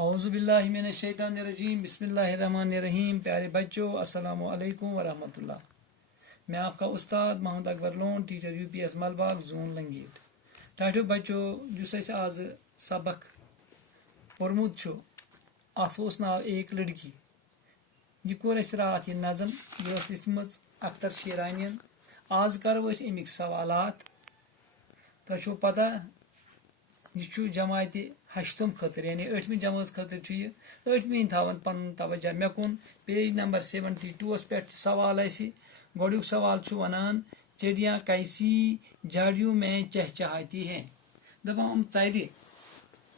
اعوذ باللہ من الشیطان الرجیم بسم اللہ الرحمن الرحیم. پیارے بچوں السلام علیکم ورحمۃ اللہ. میں آپ کا استاد Muhammad Akbar Lone, teacher U P S Malbagh zone Langate. ٹاٹو بچو جس اَسہِ آز سبق پوٚرمُت چھُ اَتھ اوس ناو ایک لڑکی. یہ کوٚر اَسہِ راتھ یہ نظم, یہ ٲس لیچھمٕژ اختر شیرانین. آز کرو أسۍ اَمِکۍ سوالات. تۄہہِ چھو پتہ یہ چھُ جماعتِ ہشتم خٲطرٕ یعنی 8مہِ جمٲژ خٲطرٕ چھُ یہِ. 8مہِ تھاوان پنُن توجہ مےٚ کُن. پیج نمبر 72 پٮ۪ٹھ چھُ سوال اَسہِ. گۄڈٕنیُک سوال چھُ ونان چڑیاں کیسی جھاڑیوں میں چہچہاتی ہیں. دپان یِم ژرِ,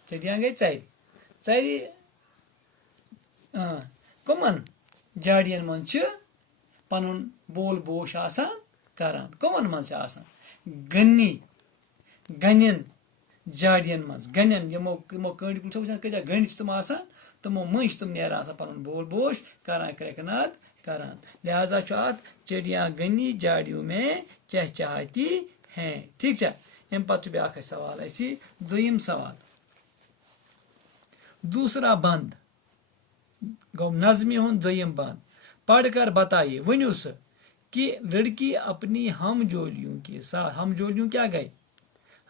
چڑیاں گٔے ژرِ کٕمن جھاڑین منٛز چھِ پنُن بول بوش آسان کران. کٕمن منٛز چھِ آسان؟ گنٮ۪ن جھاڑین منٛز. گنٮ۪ن یِمو کٔنڈۍ کُلۍ چھِ وٕچھان کۭتیاہ گٔنڈۍ چھِ تِم آسان, تِمو مٔنٛزۍ چھِ تِم نیران آسان پنُن بول بوش کران کرٛٮ۪کہٕ ناد کران. لہذا چھُ اتھ چڑیاں گنی جھاڑیوں میں چہچہاتی ہیں. ٹھیک چھا؟ امہِ پتہٕ چھُ بیاکھ اَسہِ سوال اَسہِ. دوٚیِم سوال, دوسرا بند گوٚو نظمہِ ہُنٛد دوٚیِم بند. پڑھ کر بتائیے, ؤنِو سا کہ لڑکی اپنی ہم جولیوں کے ساتھ, ہم جولیوں کیا گئے؟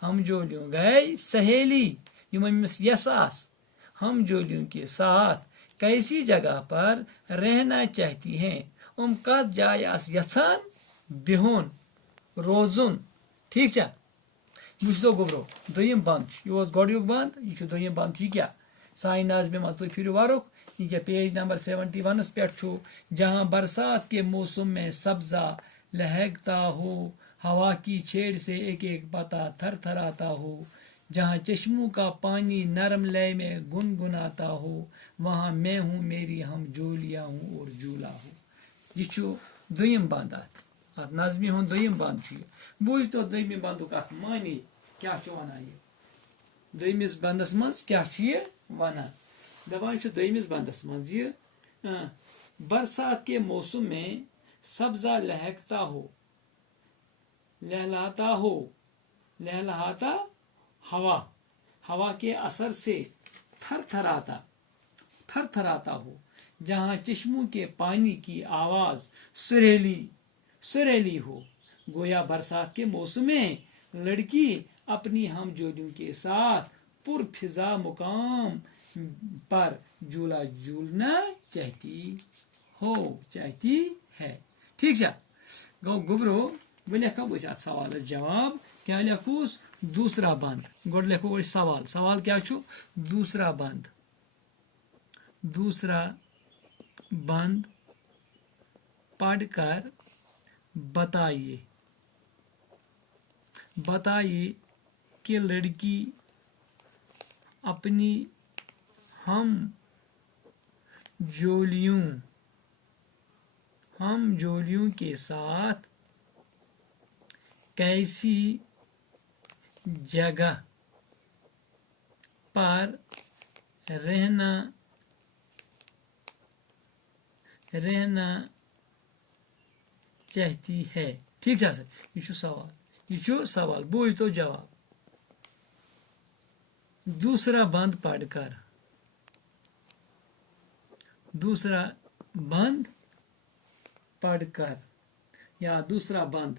ہم جولیوں گئے سہیلی, یِم أمِس یس آس, ہم جولیوں کے ساتھ کیسی جگہ پر رہنا چاہتی ہیں. کتھ جایہِ آسہٕ یژھان بِہُن روزُن. ٹھیک چھا؟ وٕچھتو گوٚبرو دوٚیِم بند چھُ, یہِ اوس گۄڈٕنیُک بند, یہِ چھُ دوٚیِم بند. چھُ یہِ کیٛاہ سانہِ نظمہِ منٛز تُہۍ پھِرِو وَرُکھ. یہِ کیٛاہ پیج نمبر 71 پٮ۪ٹھ چھُ. جہاں برسات کے موسم میں سبزہ لہکتا ہو, ہوا کی چھیڑ سے ایک ایک پتا تھر تھر آتا ہو, جہاں چشموں کا پانی نرم لے میں گنگناتا ہو, وہاں میں ہوں میری ہم جولیاں ہوں اور جھولا ہو. یہ چھُ دوٚیِم بند. اتھ نظمہِ ہُنٛد دوٚیِم بند چھُ یہِ. بوٗزتو دوٚیمہِ بندُک اتھ معنی کیٛاہ چھُ ونان یہِ. دوٚیمِس بندس منٛز کیٛاہ چھُ یہِ ونان؟ دپان چھُ دوٚیمِس بندس منٛز یہِ برسات کے موسم میں سبزہ لہکتا ہو, لہلہاتا ہوا کے اثر سے تھر تھر آتا ہو, جہاں چشموں کے پانی کی آواز سریلی ہو. گویا برسات کے موسم میں لڑکی اپنی ہم جولیوں کے ساتھ پرفضا مقام پر جھولا جھولنا چاہتی ہے. ٹھیک چھا؟ گوٚو گوٚبرو وۄنۍ لیکھو أسۍ اتھ سوالس جواب. کیٛاہ لیکھوس؟ دوسرا بند. گۄڈٕ لیکھو أسۍ سوال کیٛاہ چھُ؟ دوسرا بند پڑھ کر بتائیے کہ لڑکی اپنی ہم جولیوں کے ساتھ کیسی جگہ پر رہنا چاہتی ہے. ٹھیک چھا سر؟ یہ چھُ سوال. بوٗزتو جواب. دوسرا بند پڑھ کر یا دوسرا بند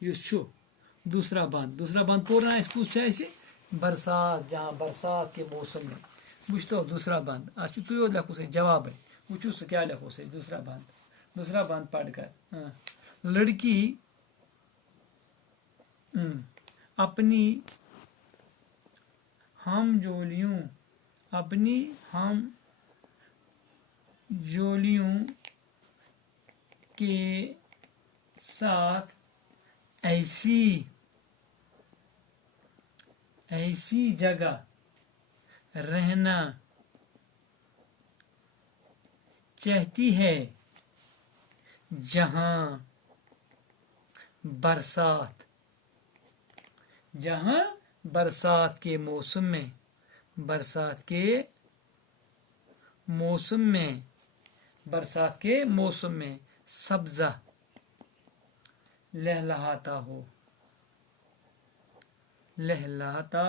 یُس چھُ دوسرا بند پوٚر نہٕ اَسہِ کُس چھُ اَسہِ؟ برسات. جہاں برسات کے موسم میں. وٕچھتو دوسرا بند اتھ چھُ تُہۍ یوت لیکھوس اَسہِ جوابے. وٕچھو سُہ کیٛاہ لیکھوس أسۍ. دوسرا بند پڑھ کر. لڑکی اپنی ہم جولیوں کے ساتھ ایسی جگہ رہنا چاہتی ہے جہاں برسات کے موسم میں سبزہ لہلہاتا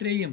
3,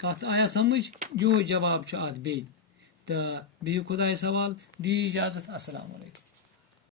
کت آیا سمجھ یہ جواب ات بی تو بہو خدائس حوالہ دی اجازت السلام علیکم.